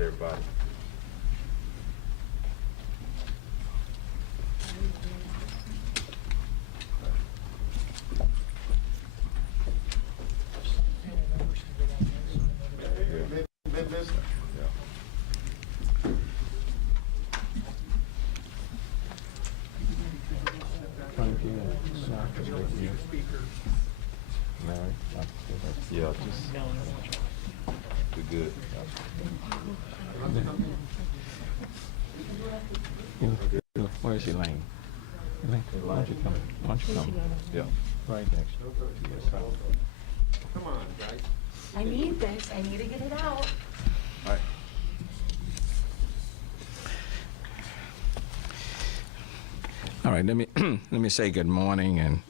everybody. Yeah, just we're good. Where is Elaine? Elaine, why don't you come? Why don't you come? Yeah. Right next to your son. Come on, guys. I need this. I need to get it out. All right. All right, let me say good morning, and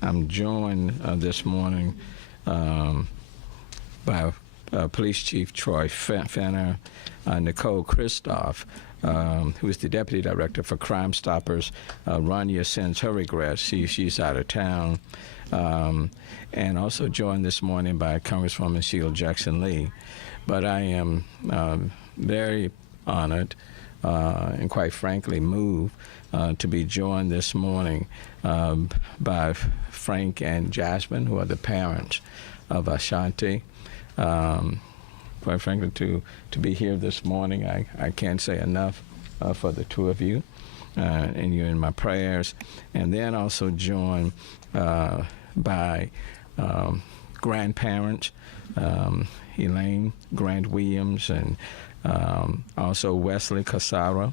I'm joined this morning by Police Chief Troy Fenner, Nicole Kristoff, who is the Deputy Director for Crime Stoppers. Rania sends her regrets. She's out of town. And also joined this morning by Congresswoman Sheila Jackson-Lee. But I am very honored and quite frankly moved to be joined this morning by Frank and Jasmine, who are the parents of Ashanti. Quite frankly, to be here this morning, I can't say enough for the two of you, and you're in my prayers. And then also joined by grandparents, Elaine Grant Williams, and also Wesley Casara,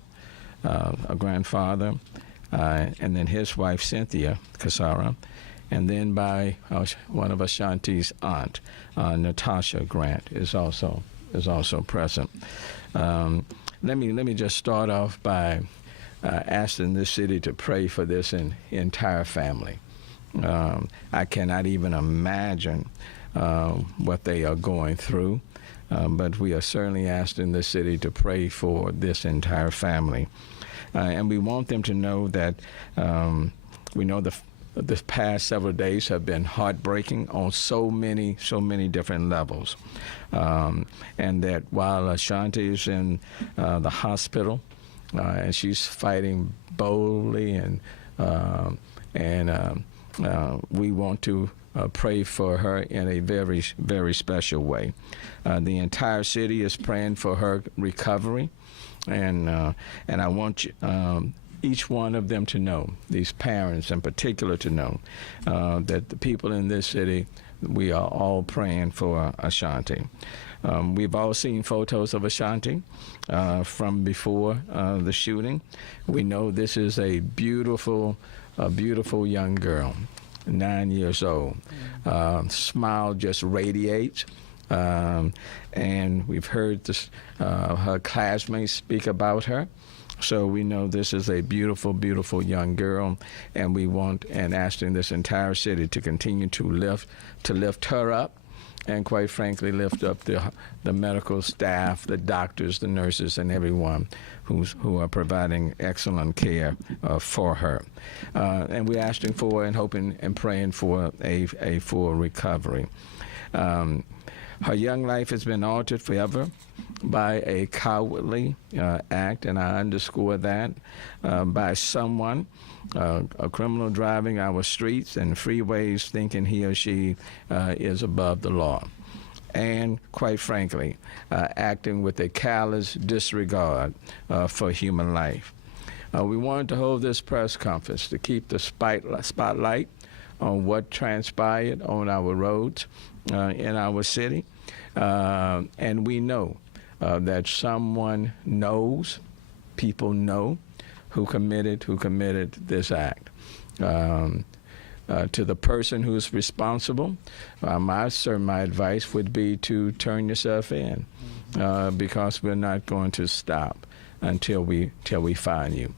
a grandfather, and then his wife Cynthia Casara, and then by one of Ashanti's aunt, Natasha Grant, is also present. Let me just start off by asking this city to pray for this entire family. I cannot even imagine what they are going through, but we are certainly asking the city to pray for this entire family. And we want them to know that we know the past several days have been heartbreaking on so many different levels. And that while Ashanti is in the hospital, and she's fighting boldly, and we want to pray for her in a very, very special way. The entire city is praying for her recovery, and I want each one of them to know, these parents in particular to know, that the people in this city, we are all praying for Ashanti. We've all seen photos of Ashanti from before the shooting. We know this is a beautiful young girl, 9 years old. Smile just radiates. And we've heard her classmates speak about her. So we know this is a beautiful, beautiful young girl, and we want and asking this entire city to continue to lift her up, and quite frankly, lift up the medical staff, the doctors, the nurses, and everyone who are providing excellent care for her. And we're asking for and hoping and praying for a full recovery. Her young life has been altered forever by a cowardly act, and I underscore that, by someone, a criminal driving our streets and freeways thinking he or she is above the law. And quite frankly, acting with a callous disregard for human life. We wanted to hold this press conference to keep the spotlight on what transpired on our roads in our city. And we know that someone knows, people know, who committed this act. To the person who's responsible, my advice would be to turn yourself in, because we're not going to stop until we find you.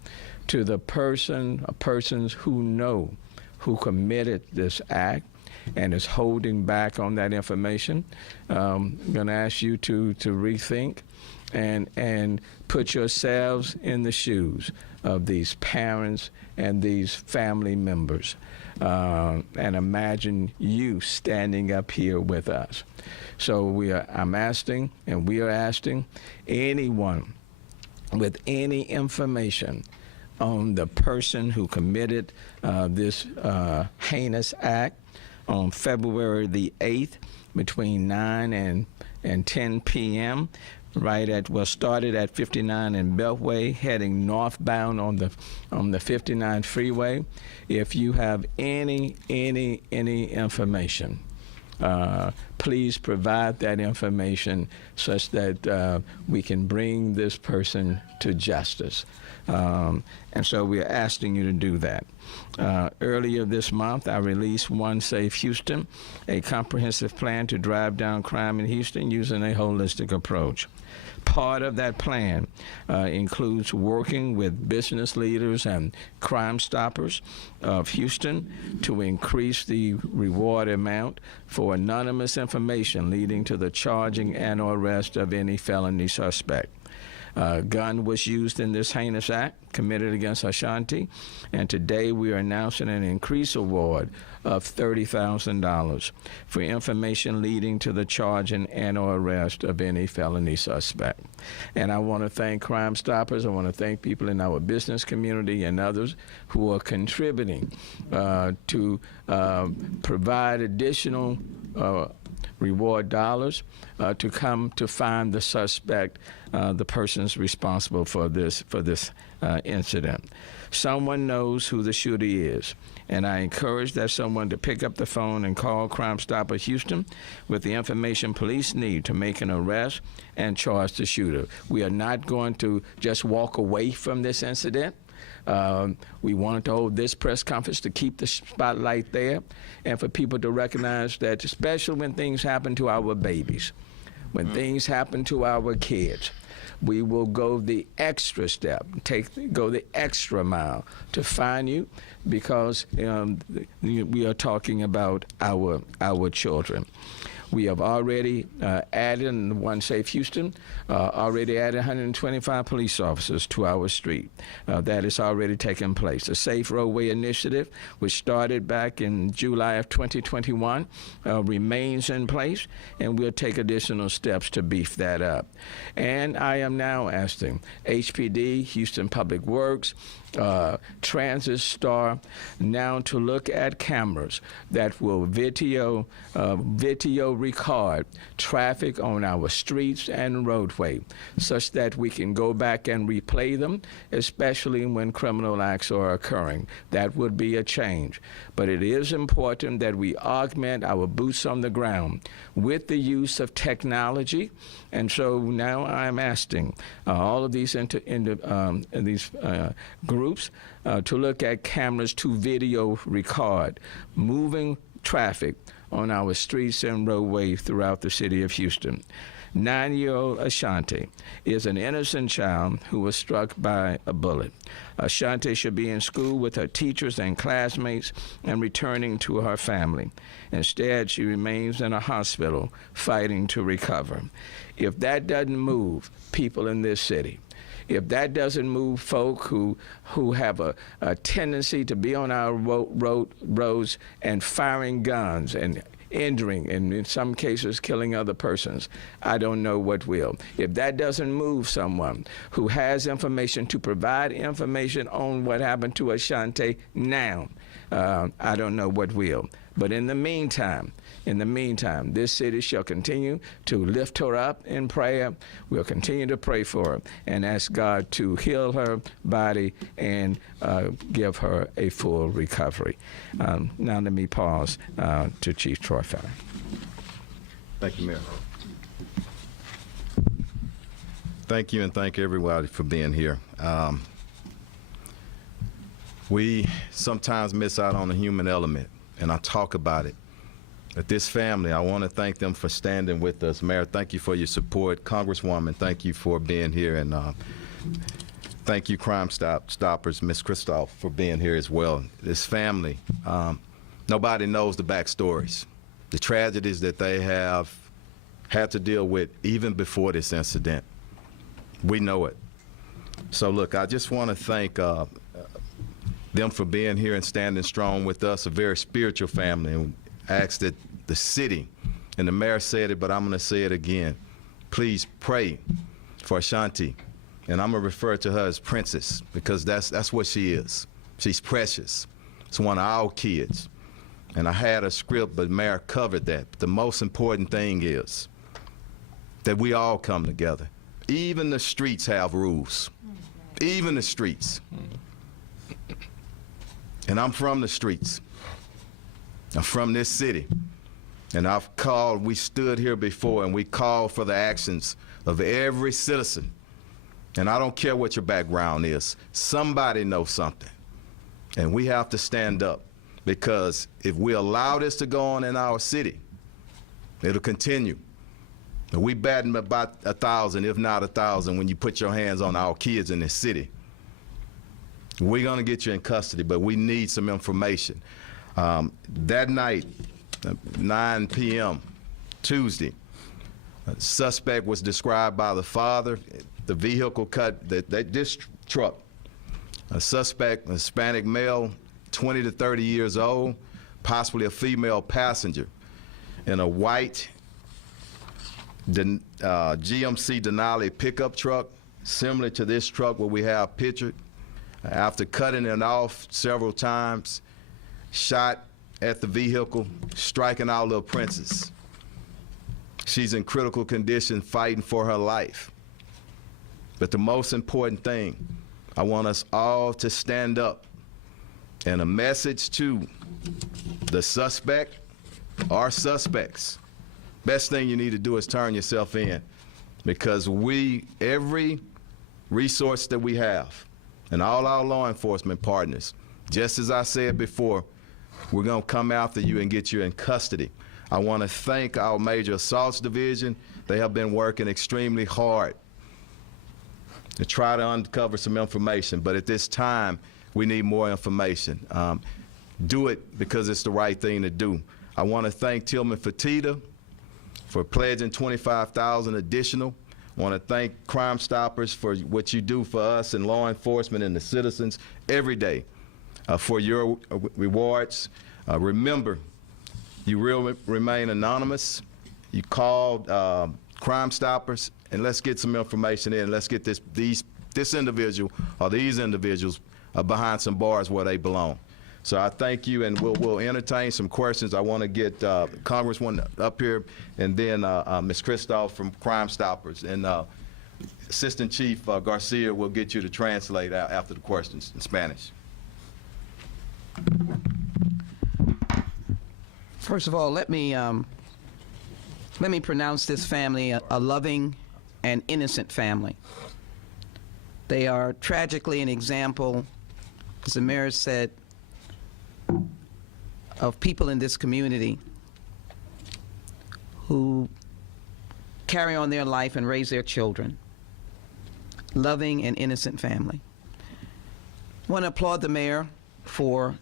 To the persons who know who committed this act and is holding back on that information, I'm going to ask you to rethink and put yourselves in the shoes of these parents and these family members. and imagine you standing up here with us. So I'm asking, and we are asking anyone with any information on the person who committed this heinous act on February the 8th between 9 and 10 p.m. Started at 59 and Beltway, heading northbound on the 59 freeway. If you have any information, please provide that information such that we can bring this person to justice. And so we are asking you to do that. Earlier this month, I released One Safe Houston, a comprehensive plan to drive down crime in Houston using a holistic approach. Part of that plan includes working with business leaders and Crime Stoppers of Houston to increase the reward amount for anonymous information leading to the charging and/or arrest of any felony suspect. A gun was used in this heinous act committed against Ashanti, and today we are announcing an increased award of $30,000 for information leading to the charging and/or arrest of any felony suspect. And I want to thank Crime Stoppers. I want to thank people in our business community and others who are contributing to provide additional reward dollars to come to find the suspect, the persons responsible for this incident. Someone knows who the shooter is, and I encourage that someone to pick up the phone and call Crime Stopper Houston with the information police need to make an arrest and charge the shooter. We are not going to just walk away from this incident. We wanted to hold this press conference to keep the spotlight there and for people to recognize that, especially when things happen to our babies, when things happen to our kids, we will go the extra step, go the extra mile to find you, because we are talking about our children. We have already added, in One Safe Houston, already added 125 police officers to our street. That is already taking place. The Safe Roadway Initiative, which started back in July of 2021, remains in place, and we'll take additional steps to beef that up. And I am now asking HPD, Houston Public Works, Transit Star, now to look at cameras that will video record traffic on our streets and roadway, such that we can go back and replay them, especially when criminal acts are occurring. That would be a change. But it is important that we augment our boots on the ground with the use of technology. And so now I'm asking all of these groups to look at cameras to video record moving traffic on our streets and roadways throughout the city of Houston. 9-year-old Ashanti is an innocent child who was struck by a bullet. Ashanti should be in school with her teachers and classmates and returning to her family. Instead, she remains in a hospital fighting to recover. If that doesn't move people in this city, if that doesn't move folk who have a tendency to be on our roads and firing guns and injuring, and in some cases killing other persons, I don't know what will. If that doesn't move someone who has information to provide information on what happened to Ashanti now, I don't know what will. But in the meantime, this city shall continue to lift her up in prayer. We'll continue to pray for her and ask God to heal her body and give her a full recovery. Now let me pause to Chief Troy Feller. Thank you, Mayor. Thank you, and thank everybody for being here. We sometimes miss out on the human element, and I talk about it. But this family, I want to thank them for standing with us. Mayor, thank you for your support. Congresswoman, thank you for being here. And thank you, Crime Stoppers, Ms. Christoph, for being here as well. This family, nobody knows the backstories, the tragedies that they have had to deal with even before this incident. We know it. So look, I just want to thank them for being here and standing strong with us, a very spiritual family. And ask that the city, and the mayor said it, but I'm going to say it again, please pray for Ashanti. And I'm going to refer to her as Princess, because that's what she is. She's precious. It's one of our kids. And I had a script, but Mayor covered that. But the most important thing is that we all come together. Even the streets have rules. Even the streets. And I'm from the streets. I'm from this city. And we stood here before and we called for the actions of every citizen. And I don't care what your background is. Somebody knows something. And we have to stand up, because if we allow this to go on in our city, it'll continue. And we batting about 1,000, if not 1,000, when you put your hands on our kids in this city. We're going to get you in custody, but we need some information. That night, 9 p.m., Tuesday, a suspect was described by the father. The vehicle this truck, a suspect, a Hispanic male, 20 to 30 years old, possibly a female passenger, in a white GMC Denali pickup truck, similar to this truck where we have pictured. After cutting it off several times, shot at the vehicle, striking our little princess. She's in critical condition, fighting for her life. But the most important thing, I want us all to stand up, and a message to the suspect or suspects. Best thing you need to do is turn yourself in, because every resource that we have, and all our law enforcement partners, just as I said before, we're going to come after you and get you in custody. I want to thank our Major Assaults Division. They have been working extremely hard to try to uncover some information, but at this time, we need more information. Do it because it's the right thing to do. I want to thank Tillman Fertitta for pledging $25,000 additional. I want to thank Crime Stoppers for what you do for us and law enforcement and the citizens every day for your rewards. Remember, you will remain anonymous. You called Crime Stoppers, and let's get some information in. Let's get this individual or these individuals behind some bars where they belong. So I thank you, and we'll entertain some questions. I want to get Congresswoman up here, and then Ms. Christoph from Crime Stoppers, and Assistant Chief Garcia will get you to translate after the questions in Spanish. First of all, let me pronounce this family a loving and innocent family. They are tragically an example, as the mayor said, of people in this community who carry on their life and raise their children. Loving and innocent family. I want to applaud the mayor for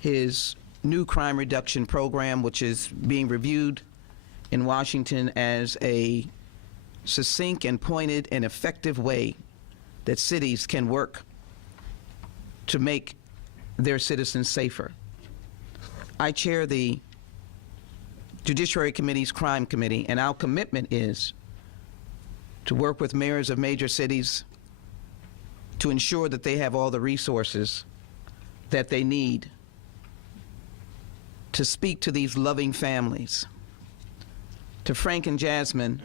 his new crime reduction program, which is being reviewed in Washington as a succinct and pointed and effective way that cities can work to make their citizens safer. I chair the Judiciary Committee's Crime Committee, and our commitment is to work with mayors of major cities to ensure that they have all the resources that they need to speak to these loving families. To Frank and Jasmine,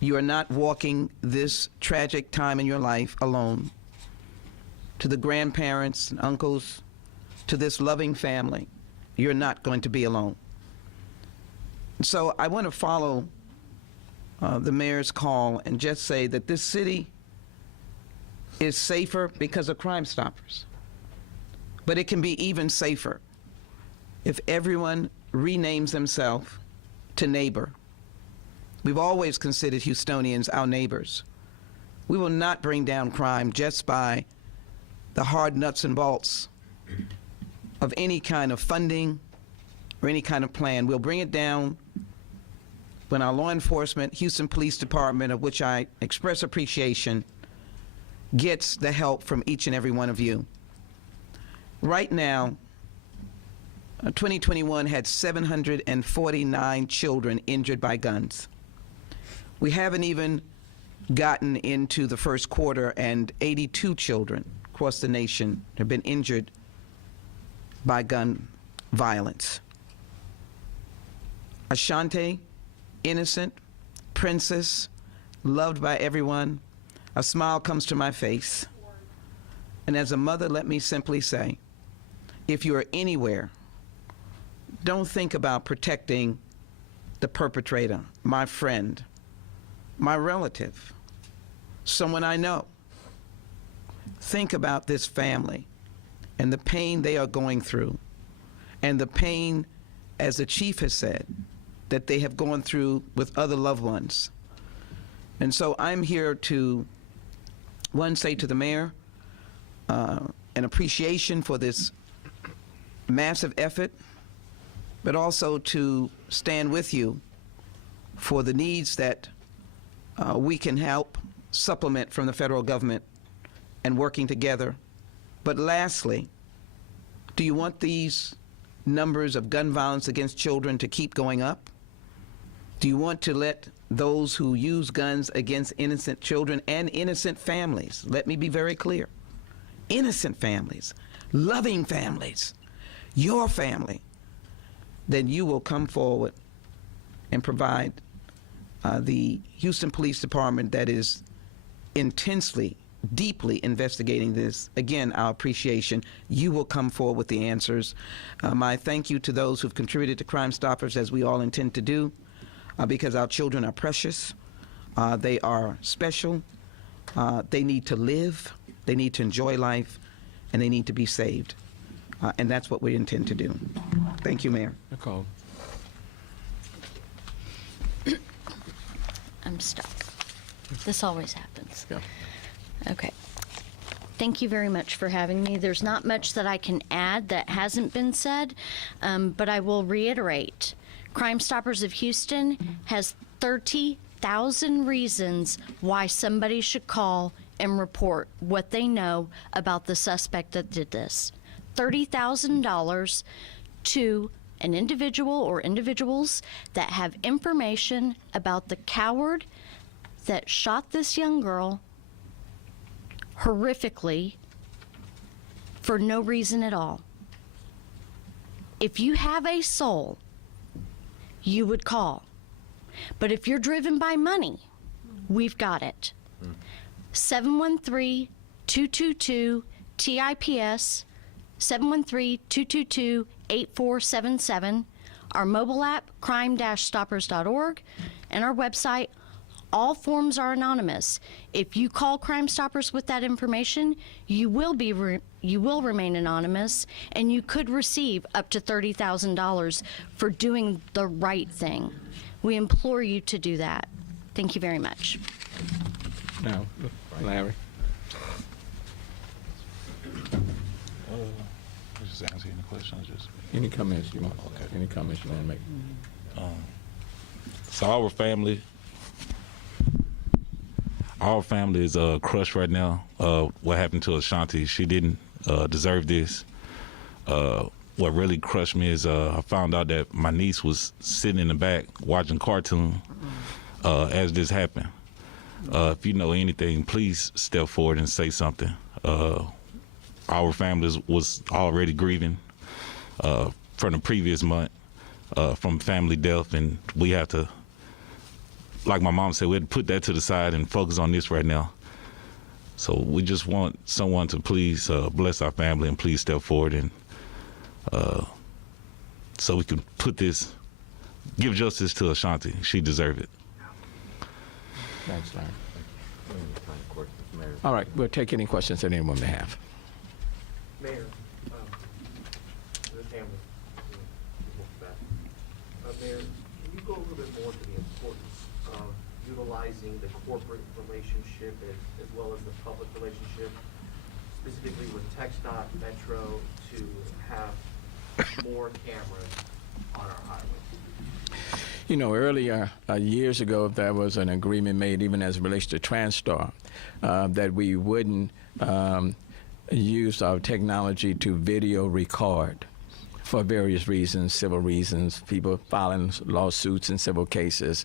you are not walking this tragic time in your life alone. To the grandparents and uncles, to this loving family, you're not going to be alone. So I want to follow the mayor's call and just say that this city is safer because of Crime Stoppers. But it can be even safer if everyone renames themselves to neighbor. We've always considered Houstonians our neighbors. We will not bring down crime just by the hard nuts and bolts of any kind of funding or any kind of plan. We'll bring it down when our law enforcement, Houston Police Department, of which I express appreciation, gets the help from each and every one of you. Right now, 2021 had 749 children injured by guns. We haven't even gotten into the first quarter, and 82 children across the nation have been injured by gun violence. Ashanti, innocent, princess, loved by everyone. A smile comes to my face. And as a mother, let me simply say, if you are anywhere, don't think about protecting the perpetrator, my friend, my relative, someone I know. Think about this family and the pain they are going through, and the pain, as the chief has said, that they have gone through with other loved ones. And so I'm here to, one, say to the mayor, an appreciation for this massive effort, but also to stand with you for the needs that we can help supplement from the federal government and working together. But lastly, do you want these numbers of gun violence against children to keep going up? Do you want to let those who use guns against innocent children and innocent families, let me be very clear, innocent families, loving families, your family, then you will come forward and provide the Houston Police Department that is intensely, deeply investigating this. Again, our appreciation. You will come forward with the answers. My thank you to those who've contributed to Crime Stoppers, as we all intend to do, because our children are precious. They are special. They need to live. They need to enjoy life, and they need to be saved. And that's what we intend to do. Thank you, Mayor. Nicole. I'm stuck. This always happens. Yeah. Okay. Thank you very much for having me. There's not much that I can add that hasn't been said, but I will reiterate. Crime Stoppers of Houston has 30,000 reasons why somebody should call and report what they know about the suspect that did this. $30,000 to an individual or individuals that have information about the coward that shot this young girl horrifically for no reason at all. If you have a soul, you would call. But if you're driven by money, we've got it. 713-222-TIPS, 713-222-8477, our mobile app, crime-stoppers.org, and our website. All forms are anonymous. If you call Crime Stoppers with that information, you will remain anonymous, and you could receive up to $30,000 for doing the right thing. We implore you to do that. Thank you very much. Now, Larry. Just answer any questions. Just Any comments you want? Okay. Any comments you want to make? so our family is crushed right now. What happened to Ashanti? She didn't deserve this. What really crushed me is I found out that my niece was sitting in the back watching cartoon as this happened. If you know anything, please step forward and say something. Our family was already grieving from the previous month from family death, and we have to, like my mom said, we had to put that to the side and focus on this right now. So we just want someone to please bless our family and please step forward, and so we can give justice to Ashanti. She deserves it. Thanks, Larry. All right, we'll take any questions that anyone may have. Mayor, the family, Mayor, can you go a little bit more to the importance of utilizing the corporate relationship as well as the public relationship, specifically with TxDOT, Metro, to have more cameras on our highways? You know, earlier, years ago, there was an agreement made, even as it relates to TransStar, that we wouldn't use of technology to video record for various reasons, civil reasons, people filing lawsuits and civil cases.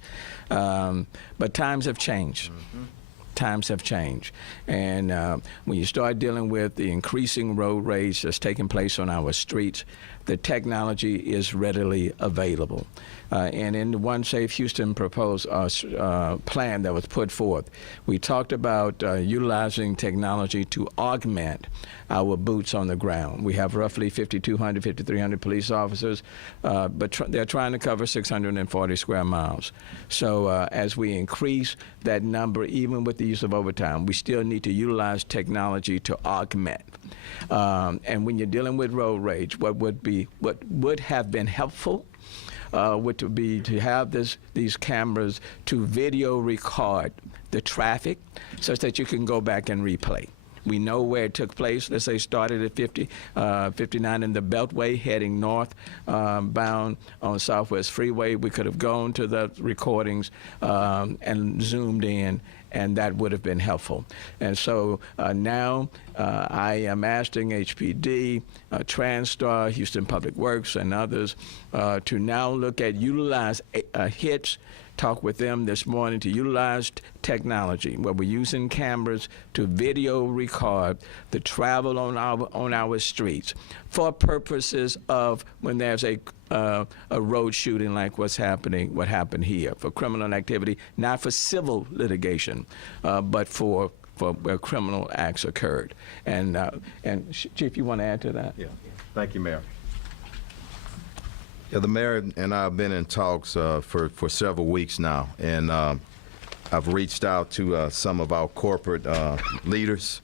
But times have changed. Times have changed. And when you start dealing with the increasing road rage that's taking place on our streets, the technology is readily available. And in the One Safe Houston proposed plan that was put forth, we talked about utilizing technology to augment our boots on the ground. We have roughly 5,200, 5,300 police officers, but they're trying to cover 640 square miles. So as we increase that number, even with the use of overtime, we still need to utilize technology to augment. And when you're dealing with road rage, what would have been helpful would be to have these cameras to video record the traffic such that you can go back and replay. We know where it took place. Let's say started at 59 in the Beltway heading north bound on Southwest Freeway. We could have gone to the recordings and zoomed in, and that would have been helpful. And so now I am asking HPD, TransStar, Houston Public Works, and others to now look at utilize hits. Talk with them this morning to utilize technology where we're using cameras to video record the travel on our streets for purposes of when there's a road shooting like what happened here, for criminal activity, not for civil litigation, but for where criminal acts occurred. And Chief, you want to add to that? Yeah. Thank you, Mayor. Yeah, the mayor and I have been in talks for several weeks now, and I've reached out to some of our corporate leaders,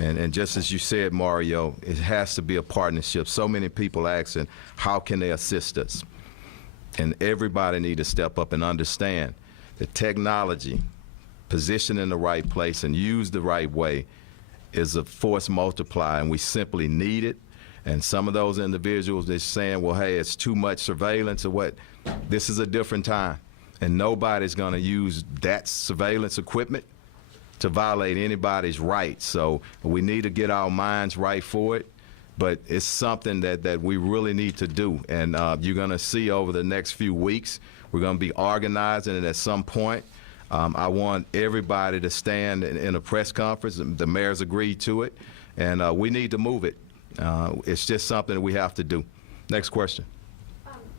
and just as you said, Mario, it has to be a partnership. So many people asking, how can they assist us? And everybody need to step up and understand that technology, positioned in the right place and used the right way, is a force multiplier, and we simply need it. And some of those individuals they're saying, well, hey, it's too much surveillance or what. This is a different time, and nobody's going to use that surveillance equipment to violate anybody's rights. So we need to get our minds right for it, but it's something that we really need to do. And you're going to see over the next few weeks, we're going to be organizing it at some point. I want everybody to stand in a press conference. The mayor's agreed to it, and we need to move it. It's just something that we have to do. Next question.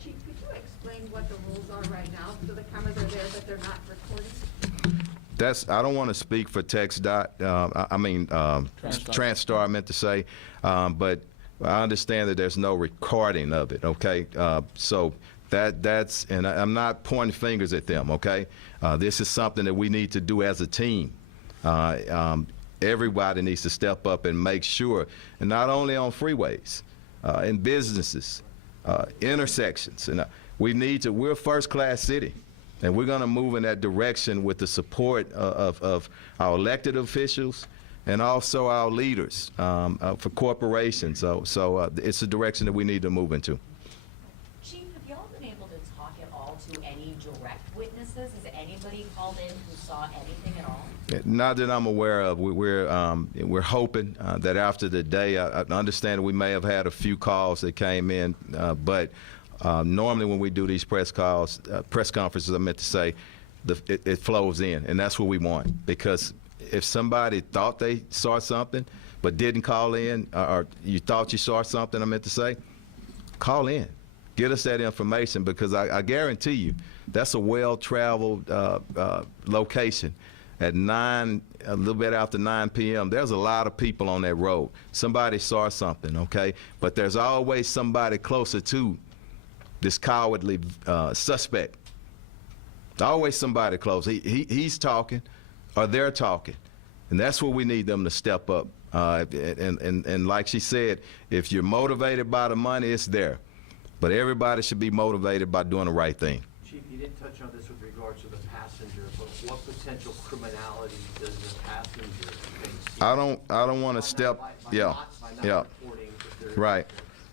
Chief, could you explain what the rules are right now? So the cameras are there, but they're not recording? I don't want to speak for TransStar, I meant to say, but I understand that there's no recording of it, okay? So that's, and I'm not pointing fingers at them, okay? This is something that we need to do as a team. Everybody needs to step up and make sure, and not only on freeways, in businesses, intersections, and we're a first-class city, and we're going to move in that direction with the support of our elected officials and also our leaders for corporations. So it's a direction that we need to move into. Chief, have y'all been able to talk at all to any direct witnesses? Has anybody called in who saw anything at all? Not that I'm aware of. We're hoping that after the day, I understand we may have had a few calls that came in, but normally when we do these press conferences, I meant to say, it flows in, and that's what we want. Because if somebody thought they saw something but didn't call in, or you thought you saw something, I meant to say, call in. Get us that information, because I guarantee you that's a well-traveled location. At a little bit after 9 p.m., there's a lot of people on that road. Somebody saw something, okay? But there's always somebody closer to this cowardly suspect. Always somebody close. He's talking, or they're talking. And that's where we need them to step up. And like she said, if you're motivated by the money, it's there. But everybody should be motivated by doing the right thing. Chief, you didn't touch on this with regards to the passenger, but what potential criminality does the passenger face? I don't want to step. Yeah. Right.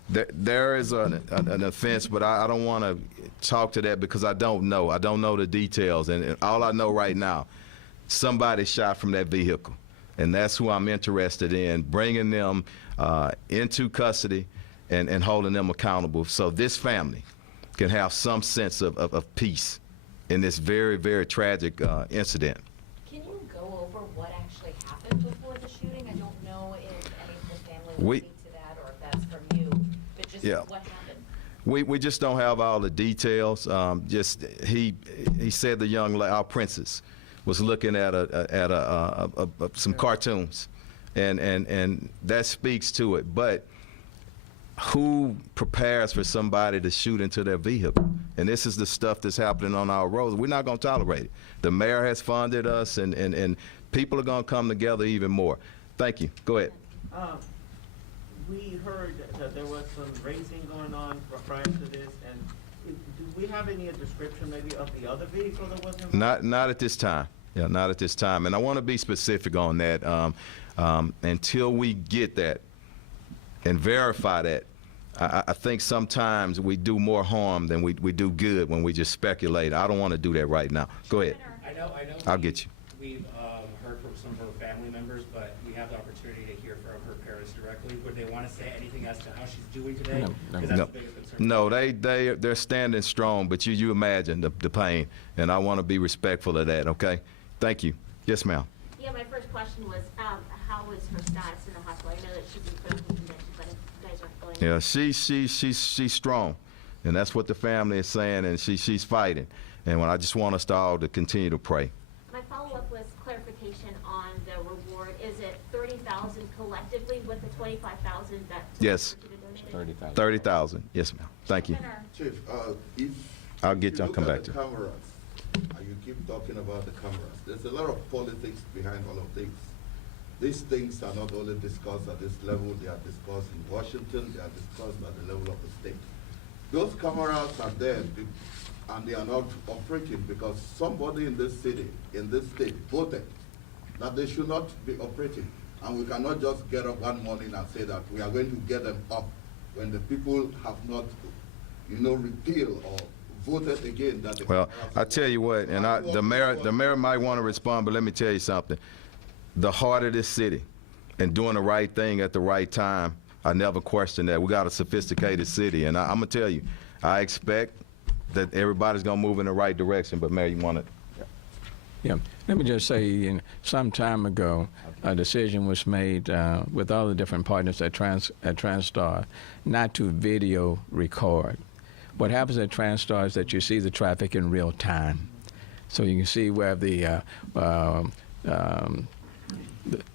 There is an offense, but I don't want to talk to that because I don't know. I don't know the details, and all I know right now, somebody shot from that vehicle, and that's who I'm interested in, bringing them into custody and holding them accountable so this family can have some sense of peace in this very, very tragic incident. Can you go over what actually happened before the shooting? I don't know if any of the family will We- speak to that or if that's from you, but just Yeah. what happened? We just don't have all the details. Just he said the young our princess was looking at some cartoons, and that speaks to it. But who prepares for somebody to shoot into their vehicle? And this is the stuff that's happening on our roads. We're not going to tolerate it. The mayor has funded us, and people are going to come together even more. Thank you. Go ahead. We heard that there was some racing going on prior to this, and do we have any description maybe of the other vehicle that was involved? Not at this time. Yeah, not at this time. And I want to be specific on that. Until we get that and verify that, I think sometimes we do more harm than we do good when we just speculate. I don't want to do that right now. Go ahead. I know. I'll get you. We've heard from some of her family members, but we have the opportunity to hear from her parents directly. Would they want to say anything as to how she's doing today? Because that's the biggest concern. No, they're standing strong, but you imagine the pain, and I want to be respectful of that, okay? Thank you. Yes, ma'am. Yeah, my first question was, how is her status in the hospital? I know that she's in critical condition, but if you guys aren't going. Yeah, she's strong, and that's what the family is saying, and she's fighting. And I just want us all to continue to pray. My follow-up was clarification on the reward. Is it 30,000 collectively with the 25,000 that? Yes. 30,000. 30,000. Yes, ma'am. Thank you. Chief, if I'll you come look back at to the it. cameras, and you keep talking about the cameras, there's a lot of politics behind all of this. These things are not only discussed at this level, they are discussed in Washington, they are discussed at the level of the state. Those cameras are there, and they are not operating because somebody in this city, in this state, voted that they should not be operating. And we cannot just get up one morning and say that we are going to get them up when the people have not, repealed or voted again. That Well, I tell you what, and the mayor might want to respond, but let me tell you something. The heart of this city and doing the right thing at the right time, I never question that. We got a sophisticated city, and I'm gonna tell you, I expect that everybody's gonna move in the right direction. But Mayor, you want to? Yeah, let me just say, some time ago, a decision was made with all the different partners at TransStar not to video record. What happens at TransStar is that you see the traffic in real time, so you can see where the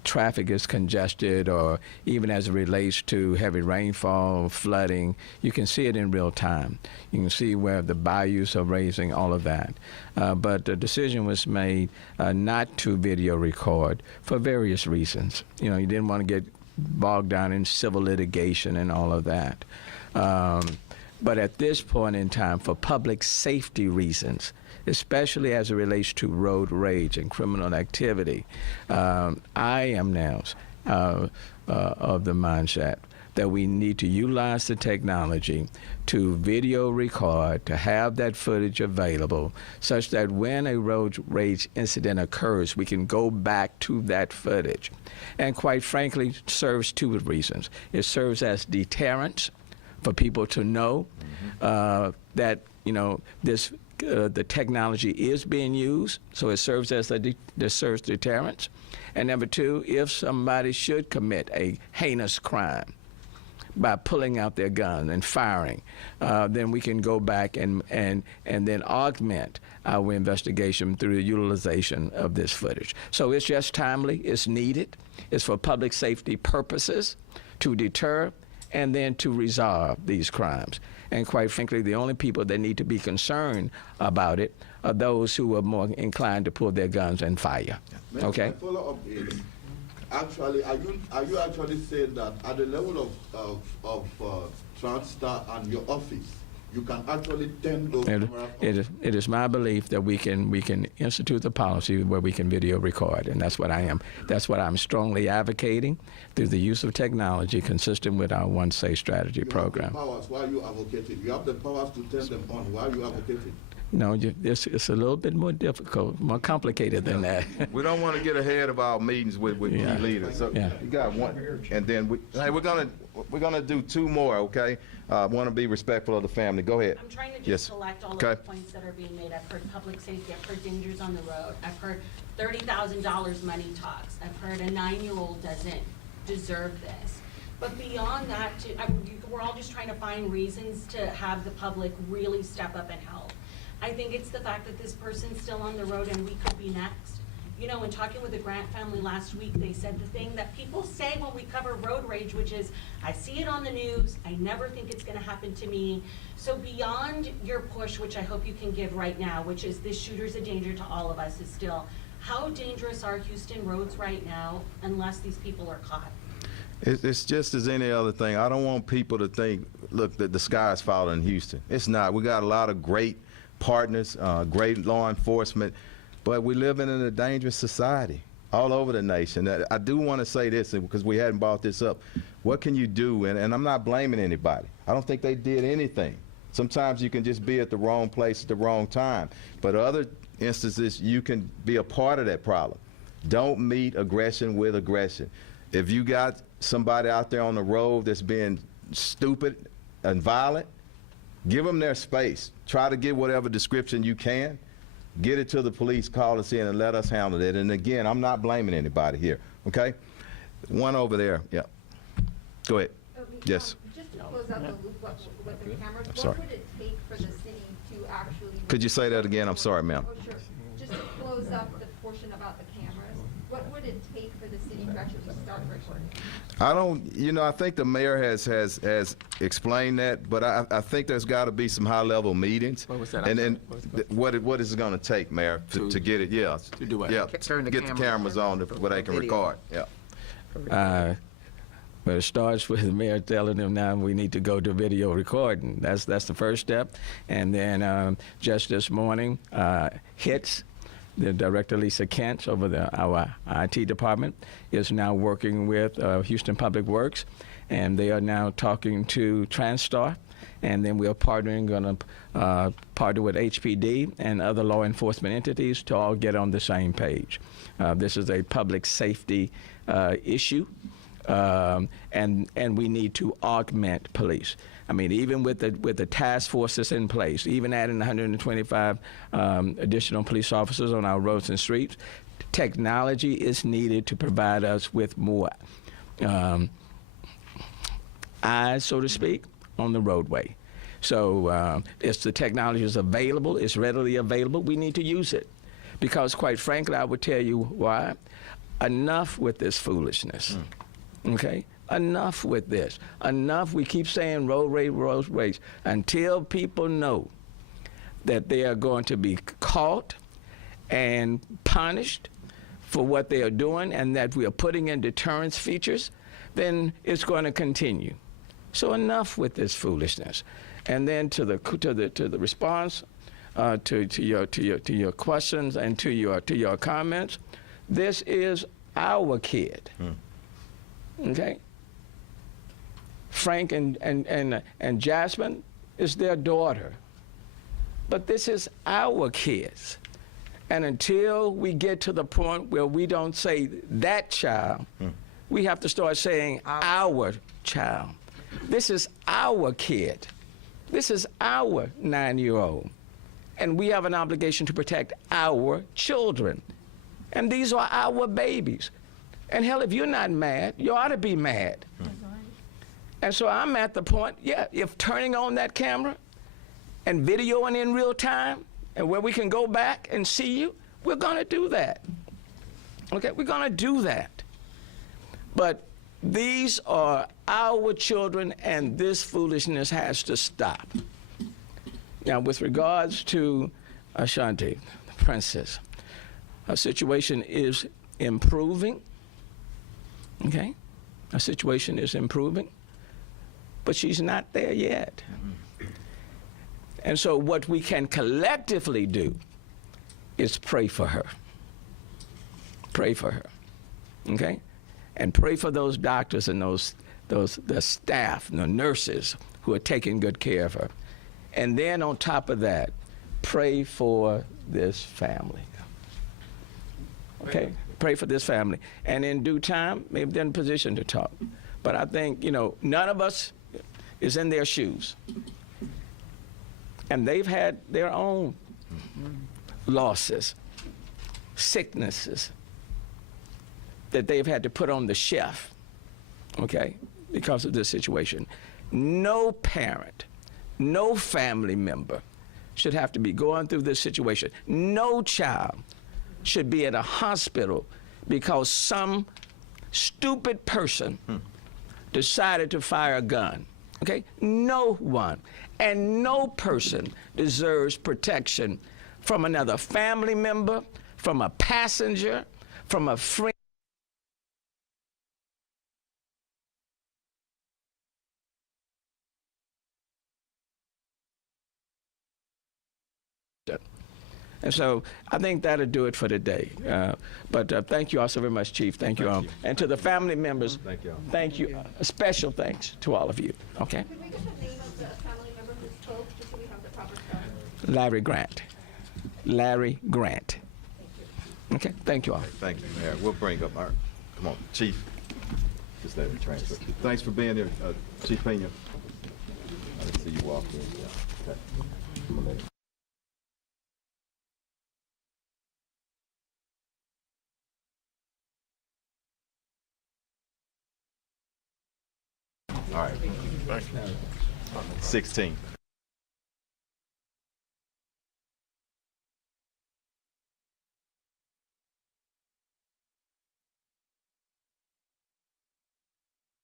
traffic is congested, or even as it relates to heavy rainfall, flooding. You can see it in real time. You can see where the bayous are raising, all of that. But the decision was made not to video record for various reasons. You didn't want to get bogged down in civil litigation and all of that. But at this point in time, for public safety reasons, especially as it relates to road rage and criminal activity, I am now of the mindset that we need to utilize the technology to video record, to have that footage available, such that when a road rage incident occurs, we can go back to that footage. And quite frankly, it serves two reasons. It serves as deterrence for people to know that the technology is being used, so it serves as serves deterrence. And number two, if somebody should commit a heinous crime by pulling out their gun and firing, then we can go back and then augment our investigation through the utilization of this footage. So it's just timely, it's needed, it's for public safety purposes, to deter and then to resolve these crimes. And quite frankly, the only people that need to be concerned about it are those who are more inclined to pull their guns and fire. Okay? My follow-up is, actually, are you actually saying that at the level of TransStar and your office, you can actually turn those cameras off? It is my belief that we can institute the policy where we can video record, and that's what I'm strongly advocating through the use of technology consistent with our One Safe strategy program. You have the powers. Why are you advocating? You have the powers to turn them on. Why are you advocating? No, it's a little bit more difficult, more complicated than that. We don't want to get ahead of our meetings with key Yeah. leaders. So Yeah. you got one, and then we're gonna do two more. Okay, want to be respectful of the family. Go ahead. I'm trying to Yes. just collect all Okay. of the points that are being made. I've heard public safety, I've heard dangers on the road, I've heard $30,000 money talks, I've heard a 9-year-old doesn't deserve this. But beyond that, we're all just trying to find reasons to have the public really step up and help. I think it's the fact that this person's still on the road and we could be next. You know, in talking with the Grant family last week, they said the thing that people say when we cover road rage, which is, I see it on the news, I never think it's gonna happen to me. So beyond your push, which I hope you can give right now, which is this shooter's a danger to all of us, is still, how dangerous are Houston roads right now unless these people are caught? It's just as any other thing. I don't want people to think, look, that the sky is falling in Houston. It's not. We got a lot of great partners, great law enforcement, but we live in a dangerous society all over the nation. I do want to say this, because we hadn't brought this up. What can you do? And I'm not blaming anybody. I don't think they did anything. Sometimes you can just be at the wrong place at the wrong time. But other instances, you can be a part of that problem. Don't meet aggression with aggression. If you got somebody out there on the road that's being stupid and violent, give them their space. Try to get whatever description you can. Get it to the police, call us in, and let us handle it. And again, I'm not blaming anybody here, okay? One over there, yeah. Go ahead. Yes. Just to close out the loop with the cameras, Sorry. what would it take for the city to actually? Could you say that again? I'm sorry, ma'am. Oh, sure. Just to close up the portion about the cameras, what would it take for the city to actually start recording? I don't, I think the mayor has explained that, but I think there's got to be some high-level meetings. What was that? And then What what is it going to take, Mayor, to get it? Yeah. To do what? Yeah. Turn the Get the cameras on where they can video. record. Yeah. But it starts with the mayor telling them now we need to go to video recording. That's the first step. And then just this morning, HITS, the Director Lisa Kent over our IT department, is now working with Houston Public Works, and they are now talking to TransStar, and then we are going to partner with HPD and other law enforcement entities to all get on the same page. This is a public safety issue. And we need to augment police. I mean, even with the task forces in place, even adding 125 additional police officers on our roads and streets, technology is needed to provide us with more eyes, so to speak, on the roadway. So if the technology is available, it's readily available, we need to use it. Because quite frankly, I would tell you why. Enough with this foolishness. Okay? Enough with this. Enough. We keep saying road rage, until people know that they are going to be caught and punished for what they are doing, and that we are putting in deterrence features, then it's going to continue. So enough with this foolishness. And then to the response to your questions and to your comments, this is our kid. Okay? Frank and Jasmine is their daughter. But this is our kids. And until we get to the point where we don't say that child, we have to start saying our child. This is our kid. This is our 9-year-old. And we have an obligation to protect our children. And these are our babies. And hell, if you're not mad, you ought to be mad. And so I'm at the point, if turning on that camera and videoing in real time, and where we can go back and see you, we're going to do that. Okay, we're going to do that. But these are our children, and this foolishness has to stop. Now, with regards to Ashanti, the princess, her situation is improving. Okay? Her situation is improving, but she's not there yet. And so what we can collectively do is pray for her. Pray for her. Okay? And pray for those doctors and the staff, the nurses who are taking good care of her. And then on top of that, pray for this family. Okay? Pray for this family. And in due time, maybe they're in position to talk. But I think, none of us is in their shoes. And they've had their own losses, sicknesses that they've had to put on the shelf, okay, because of this situation. No parent, no family member should have to be going through this situation. No child should be at a hospital because some stupid person decided to fire a gun. Okay? No one and no person deserves protection from another family member, from a passenger, from a friend. And so I think that'll do it for today. But thank you all so very much, Chief. Thank you all. And to the family members, thank you. Special thanks to all of you. Okay? Could we get the name of the family member who spoke, just so we have the proper spelling? Larry Grant. Larry Grant. Okay? Thank you all. Thank you, Mayor. We'll bring up our, come on, Chief. Just let me transfer. Thanks for being here, Chief Pena. I didn't see you walk in. Yeah. Okay. All right. 16.